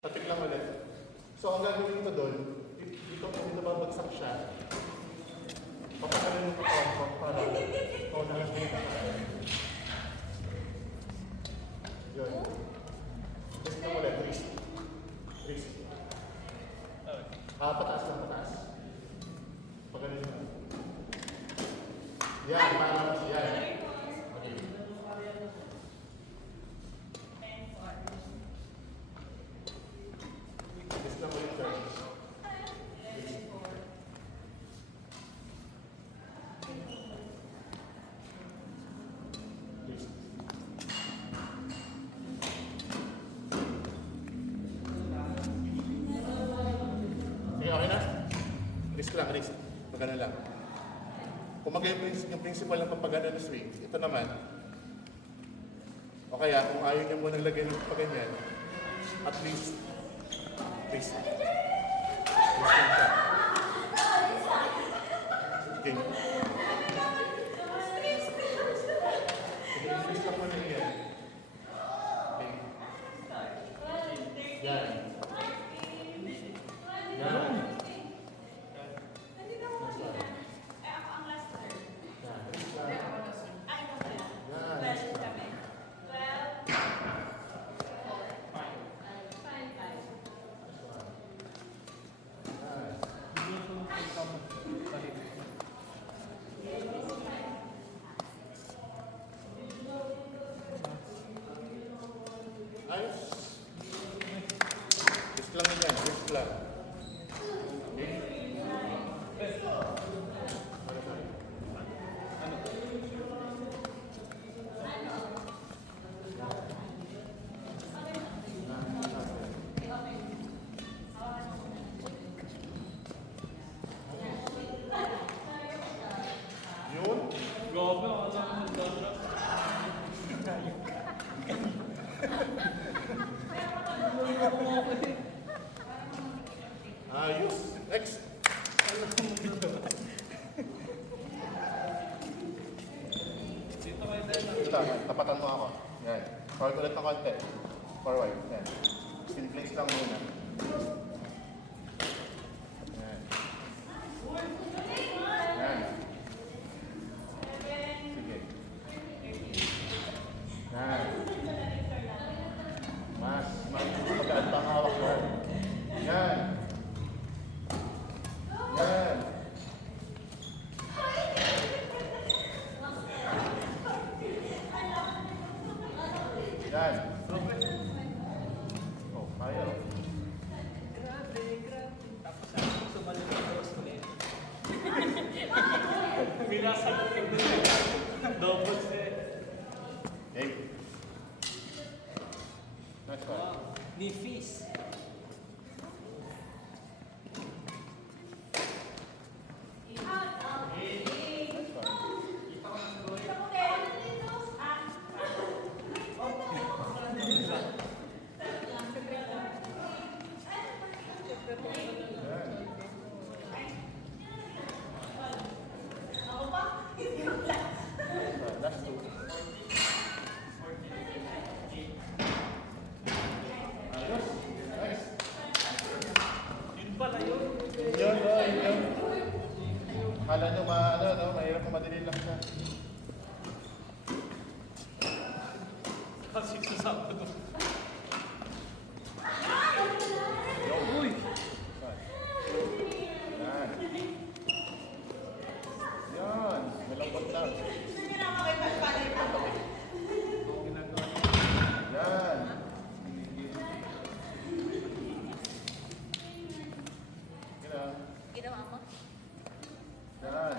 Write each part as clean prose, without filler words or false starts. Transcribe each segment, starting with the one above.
Tapik lang ulit. So, ang gagawin ko doon, dito kung nababagsak siya, papagalan yung katawan ko para naunahan ko yung katawan. Yun. Tapos lang ulit, wrist. Wrist. Pataas lang, pataas. Pagalan yun. Yan, parang yan. Okay. Wrist lang ulit, guys. Okay na? Risk lang, risk. Magana lang. Kung yung principle ng pampagana ng swing, ito naman. O kaya, kung ayaw niyo munang lagay ng paganyan, at least, risk. Risk lang siya. Okay. Sige, risk lang muna yan. Okay. Yan. Yan. Ayos. Risk lang yan, risk lang. Okay? Yun. Grabe, alam mo nagdadra. Ayos. Next. Dito kayo tayo. Ito, tapatan mo ako. Yan. Forward ulit ng konti. Forward. Yan. Still place lang muna. Yan. Yan. Sige. Yan. Mas magaan pa ang hawak mo. Yan. Yan. Yan. Oh, kaya. Grabe, grabe. Tapos ako sumali ng cross ko eh. Binasagot ko din. Double set. Okay. Next one. Wow, nifis. Next one. Yan. Last two. Ayos. Nice. Yun pala yun. Yun. Akala nyo mahirap kung madali lang siya. Kasi sa Sabado. Uy! Yan. Yan. Malambot lang. Yan. Yan. Ginawa mo? Yan.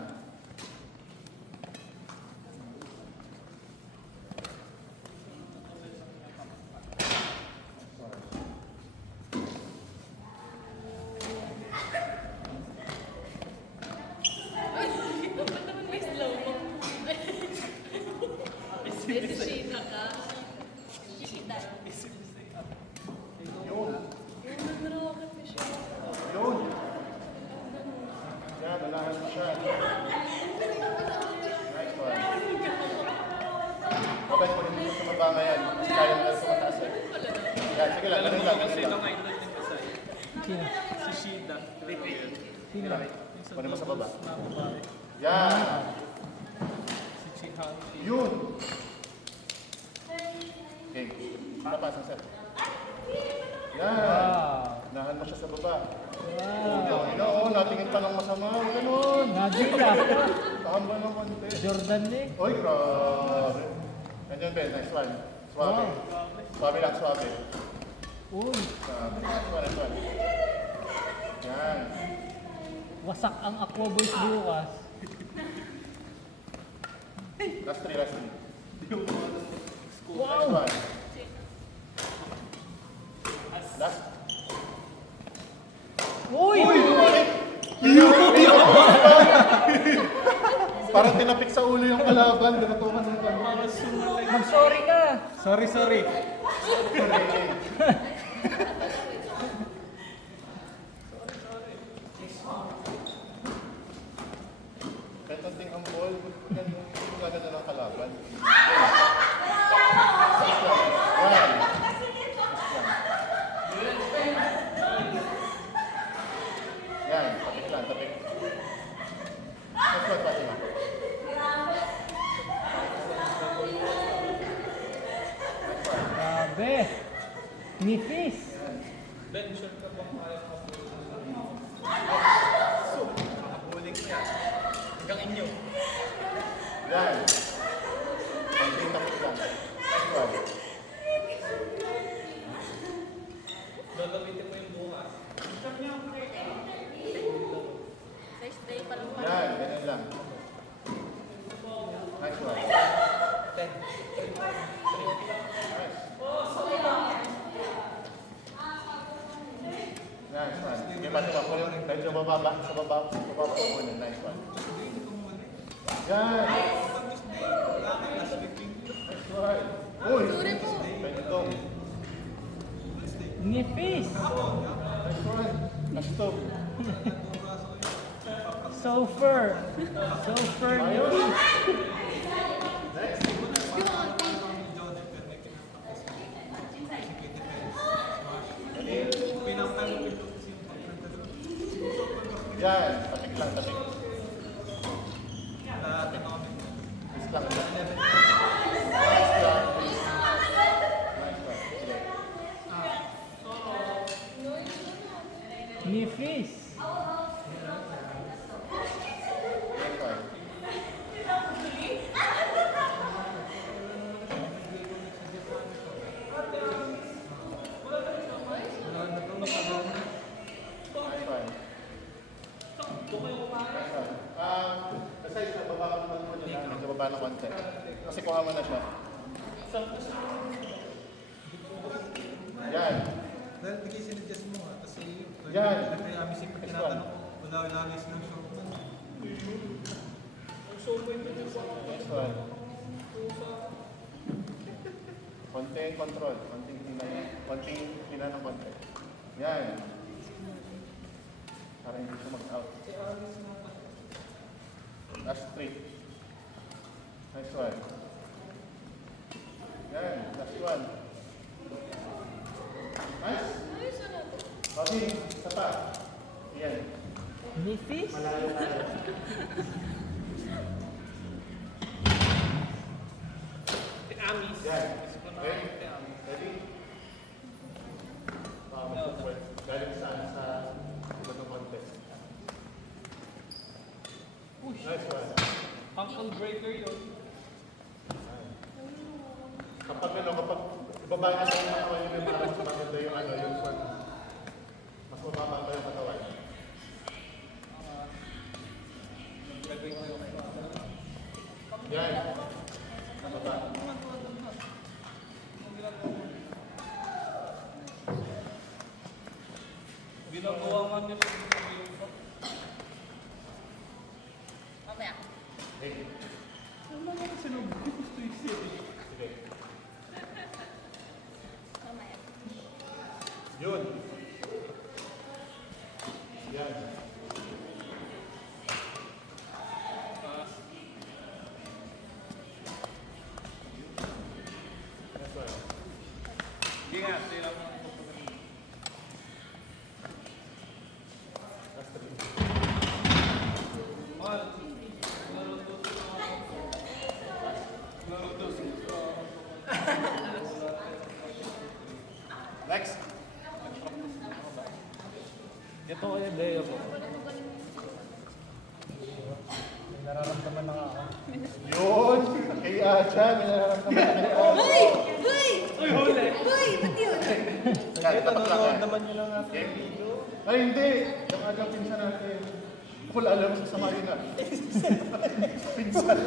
Sino? Si Shida. Kilala mo yun? Sino? Yung Kunin mo sa baba. na babae. Yan. Si Chihan. Yun. Okay. Tapas ang set. Yan. Wow. Nahan mo siya sa baba. Wow. Oo, natingin pa ng masama. Ganun. Nadila. Kahamba ng konti. Jordan eh. Oy, grabe. Ganyan, Ben. Nice one. Suwabe. Suwabe lang, suwabe. Uy, Nice one, nice one. Yan. wasak ang Aqua Boys bukas. Last three, last three. Wow! Nice one. Last. Uy! Parang tinapik sa ulo yung kalaban. Dinatukan ng kalaban. Mag-sorry ka! Sorry, sorry. Kahit ang ting ang ball, ganda ng kalaban. Yan. Yan, tapik lang, tapik. Next one, Fatima. Grabe! Nifis! Ben, sure ka bang kaya ka Nakabuling ko yan. Hanggang inyo. Yan. Konting tapik lang. Next one. Gagamitin mo yung bukas. Next day pa lang pa. Yan, ganyan lang. Nice one. 10. Nice one. Sige, Fatima, medyo bababa, sa baba ko muna. Nice one. Yan. Nice one. Uy! Sure po. Pwede to. Nifis! Nice one. Last two. Sofer! Sofer Nifis! Next. Yan. Tapik lang, tapik. Please lang. Nice lang, please. Nice one. Sige. Nifis! Next one. Nice one. Basta baba ka naman muna na. Medyo baba ng konti. Kasi kuha mo na siya. Yan. Dahil bigay sinadjust mo ha, kasi Yan. kaya misip pa tinatanong ko, wala lagi silang short mo. Next one. Konting control. Konting hina ng konti. Yan. Para hindi siya mag-out. Last three. Nice one. Yan. Last one. Nice. Okay. Isa pa. Yan. Nifis? Malayo tayo. Si Amis. Yan. Gusto ko na Ready? si Amis. Ready? Galing sa iba ng contest. Nice one. Ankle breaker yun. Kapag ibaba niya sa yung katawan niya, parang mas maganda yung yung sword. Mas mababa pa yung katawan. Gagawin ko yung Yan. Nababa. ginagawa nga niya sa Mamaya. Hey. Sige. Mamaya. Yun. Yan. Next one. Hindi nga, tira mo ng Ito kaya Deo ko. May nararamdaman na nga ako. Yun! Kay Acha, may nararamdaman na kay Acha. Uy! Uy! Uy, huli! Uy! Ba't yun? Yan, Ito, tapat lang nanonood yan. naman nyo lang natin. Game video. Ay, hindi! Yung agaw pinsan natin. Ako alam sa sama yun na. Pinsan.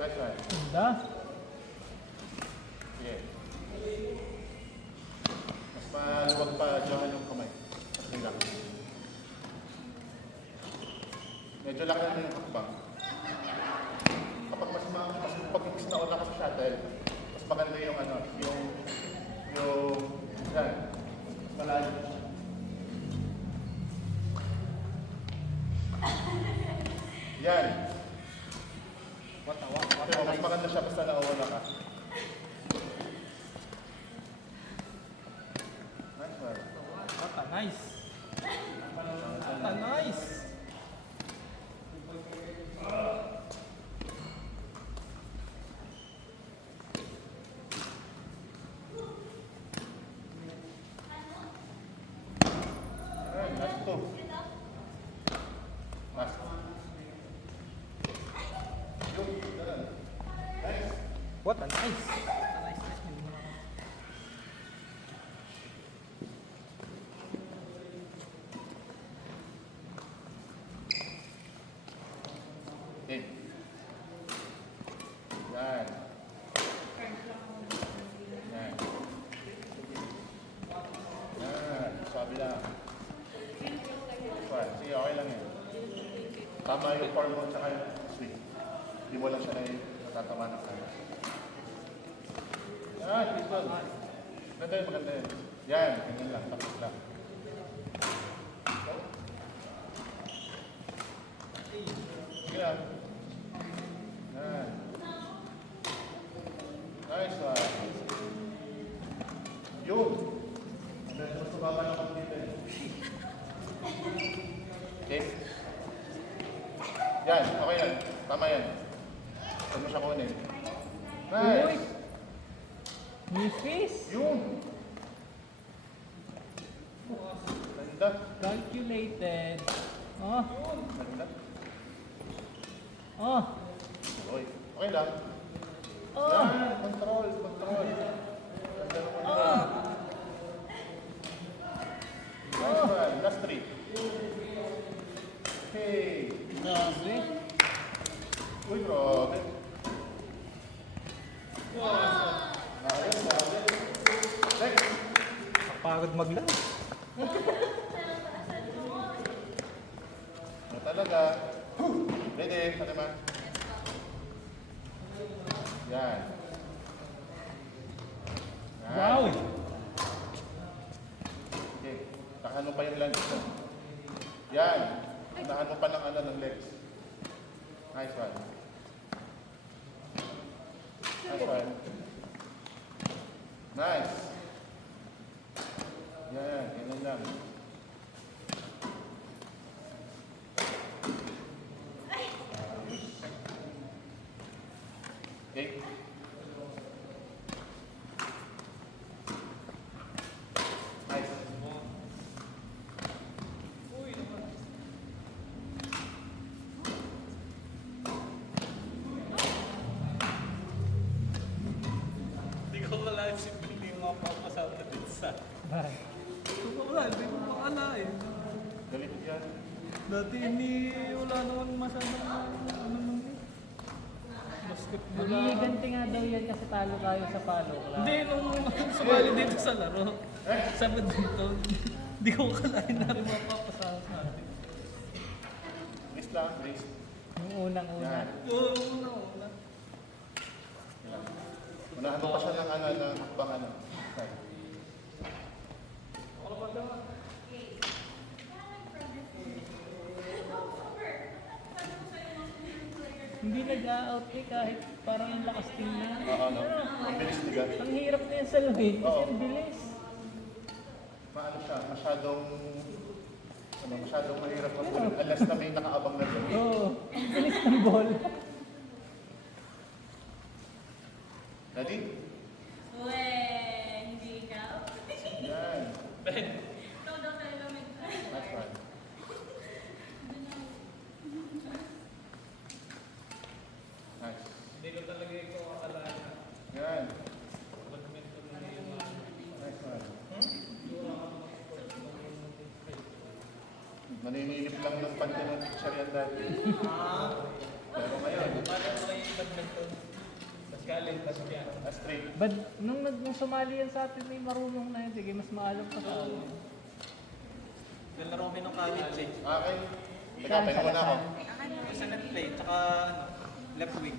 Nice one. Ganda. Sige. Mas maluwag pa dyan yung kamay. Mas relax. Medyo laki na yung hakbang. Kapag mas pag mas nauna ka sa shuttle, mas maganda yung yan. Malayo. Yan. Pero mas maganda siya basta nauna ka. Nice one. Bata, nice. Bata, nice. Alright, last two. Last. Yung, ganun. Nice. What a nice. Nice. Okay. Yan. Yan. Yan. Sabi lang. Sige, okay lang yan. Tama yung form mo tsaka yung swing. Hindi mo lang siya natatama ng kanya. Yan, pistol. Maganda yun, maganda yun. Yan, ganyan lang, tapos lang. Sige lang. Yan. Nice one. Yun. Mas tumama na kami dito eh. Okay? Yan, okay yan. Tama yan. Huwag mo siya kunin. Nice. Nifis. Yun. Ganda. Calculated. Oh. Ganda. Oh. Okay. Okay lang. Oh. Yan. Control. Control. Ganda ng control. Nice one. Last three. Okay. Grabe. Uy, grabe. Ayos, grabe. Next. Pagod maglaro. Ano talaga? Ready? Saan naman? Yan. Yan. Wow. Okay. Takahan mo pa yung legs mo. Yan. Unahan mo pa ng legs. Nice one. Nice one. Nice. Yan. Ganyan lang. Okay. Nice. Hindi ko wala si hindi mo mapapasama din sa... Bye. Hindi ko wala, hindi ko makala eh. Galit yan. Dati wala naman masyadong ano nung basketball. Magiganti nga daw yan kasi talo tayo sa palo. Hindi, nung sumali dito sa laro, sabi dito, hindi ko kalain na rin mapapasama sa atin. Miss lang, miss. Yung unang-una. Yan. Oo, una. Yan. Unahan mo pa siya ng hakbang ano. Right. Hindi nag-out eh kahit parang yung lakas tingnan. Oo, no? Ang bilis niga. Ang hirap na yan sa lubid kasi Oo. ang bilis. Maano siya, masyadong mahirap mag-ulit. Unless na may nakaabang na doon. Oo, ang bilis ng ball. Ready? Uwe, hindi ikaw. Yan. Ikaw daw talaga may Nice one. Nice. Hindi ko talaga ikaw akalain na Yan. badminton na yung Nice one. Naninilip lang ng panty ng teacher yan dati. Pero ngayon, Paano mo kayo yung badminton? Tapos galing, tapos piano. straight. But nung sumali yan sa atin, may marunong na yun. Sige, mas maalam pa sa akin. Nalaro kami ng college eh. Okay. Teka, pahinga muna ako. Sa net play, tsaka left wing.